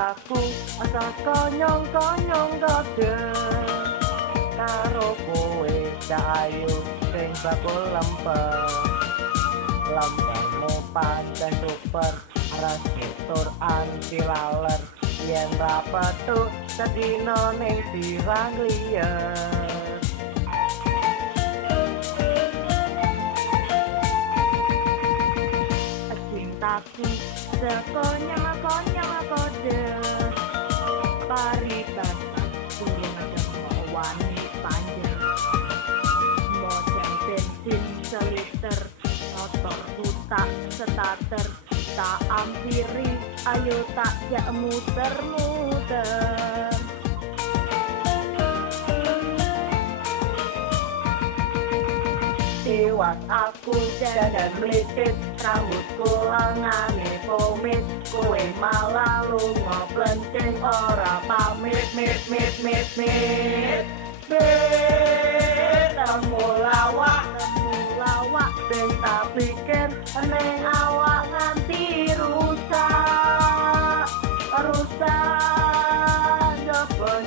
Cintaku sekonyong-konyong koder karo kowe ayu sing bakul lempermu pancen super rasitur anti laler yen ra petuk sedina ning sirang liyer. Cintaku sekonyong-konyong koder pariban turun wani panjang modal bensin seliter motor tak starter tak ampiri ayo tak jak muter-muter. Iwas aku dandan melitit rambutku langane pomit kowe malah lunga plenceng ora pamit mit temu lawak sing tak pikir neng awak nganti rusak jopon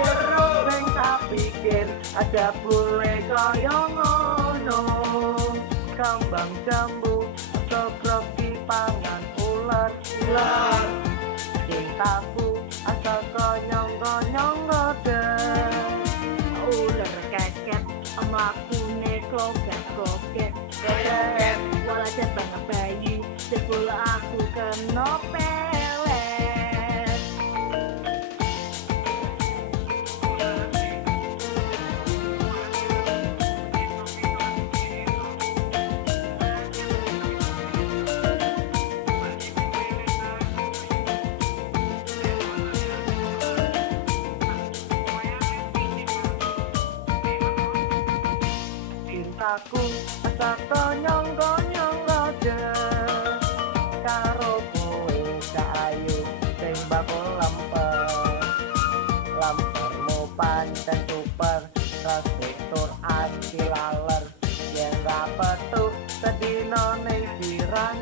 jeruk sing tak pikir ada bule kaya ngono kambang jambu sobrok dipangan ular cintaku asal konyong-konyong koder ular keket mlakune koget wala jabang bayi jebul aku kena pelet. Cintaku sekonyong-konyong koder karo kowe ayu sing bakul lempermu pancen super rasitur anti laler yen ra petuk sedina ning sirang